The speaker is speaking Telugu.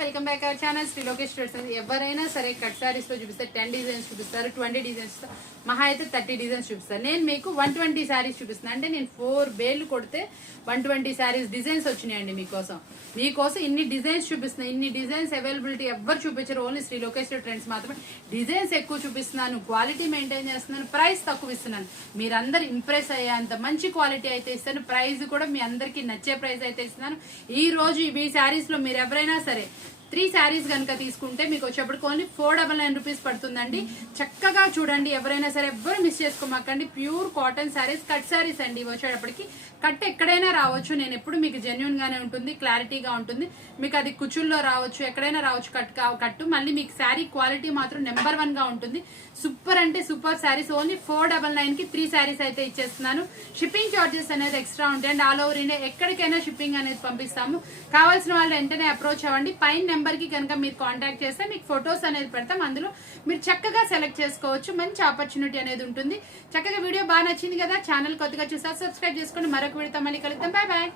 Welcome back our channel Shri Lokesh traders. ఎవరైనా సరే కట్ సారీస్ తో చూపిస్తారు, 10 డిజైన్స్ చూపిస్తారు, 20 డిజైన్స్, మహా అయితే 30 డిజైన్స్ చూపిస్తారు. నేను మీకు 120 సారీస్ చూపిస్తున్నాను. అంటే నేను 4 బేళ్లు కొడితే 120 సారీస్ డిజైన్స్ వచ్చినాయండి మీకోసం ఇన్ని డిజైన్స్ చూపిస్తున్నాను. ఇన్ని డిజైన్స్ అవైలబిలిటీ ఎవ్వరు చూపించారు, ఓన్లీ శ్రీ లోకేష్ ట్రెండ్స్ మాత్రమే. డిజైన్స్ ఎక్కువ చూపిస్తున్నాను, క్వాలిటీ మెయింటైన్ చేస్తున్నాను, ప్రైస్ తక్కువ ఇస్తున్నాను. మీరందరూ ఇంప్రెస్ అయ్యేంత మంచి క్వాలిటీ అయితే ఇస్తాను. ప్రైస్ కూడా మీ అందరికి నచ్చే ప్రైస్ అయితే ఇస్తున్నాను. ఈ రోజు ఈ సారీస్ లో మీరు ఎవరైనా సరే 3 శారీస్ కనుక తీసుకుంటే మీకు వచ్చేప్పటికి ఓన్లీ 499 రూపీస్ పడుతుందండి. చక్కగా చూడండి, ఎవరైనా సరే ఎవ్వరు మిస్ చేసుకోమాకండి. Pure cotton saris, cut saris అండి. వచ్చేటప్పటికి కట్ ఎక్కడైనా రావచ్చు. నేను ఎప్పుడు మీకు జెన్యున్ గానే ఉంటుంది, క్లారిటీగా ఉంటుంది. మీకు అది కుచుల్లో రావచ్చు, ఎక్కడైనా రావచ్చు కట్టు. మళ్ళీ మీకు శారీ క్వాలిటీ మాత్రం నెంబర్ 1 గా ఉంటుంది. సూపర్ అంటే సూపర్ శారీస్. ఓన్లీ 499 కి 3 శారీస్ అయితే ఇచ్చేస్తున్నాను. షిప్పింగ్ చార్జెస్ అనేది ఎక్స్ట్రా ఉంటాయి అండ్ ఆల్ ఓవర్ ఇండియా ఎక్కడికైనా షిప్పింగ్ అనేది పంపిస్తాము. కావాల్సిన వాళ్ళు వెంటనే అప్రోచ్ అవ్వండి. పైన నెంబర్ కి కనుక మీరు కాంటాక్ట్ చేస్తే మీకు ఫొటోస్ అనేది పెడతాం. అందులో మీరు చక్కగా సెలెక్ట్ చేసుకోవచ్చు. మంచి ఆపర్చునిటీ అనేది ఉంటుంది. చక్కగా వీడియో బాగా నచ్చింది కదా, ఛానల్ కొత్తగా చూసారు సబ్స్క్రైబ్ చేసుకోండి. మరొక వీడియోతో మళ్ళీ కలుద్దాం. Bye bye.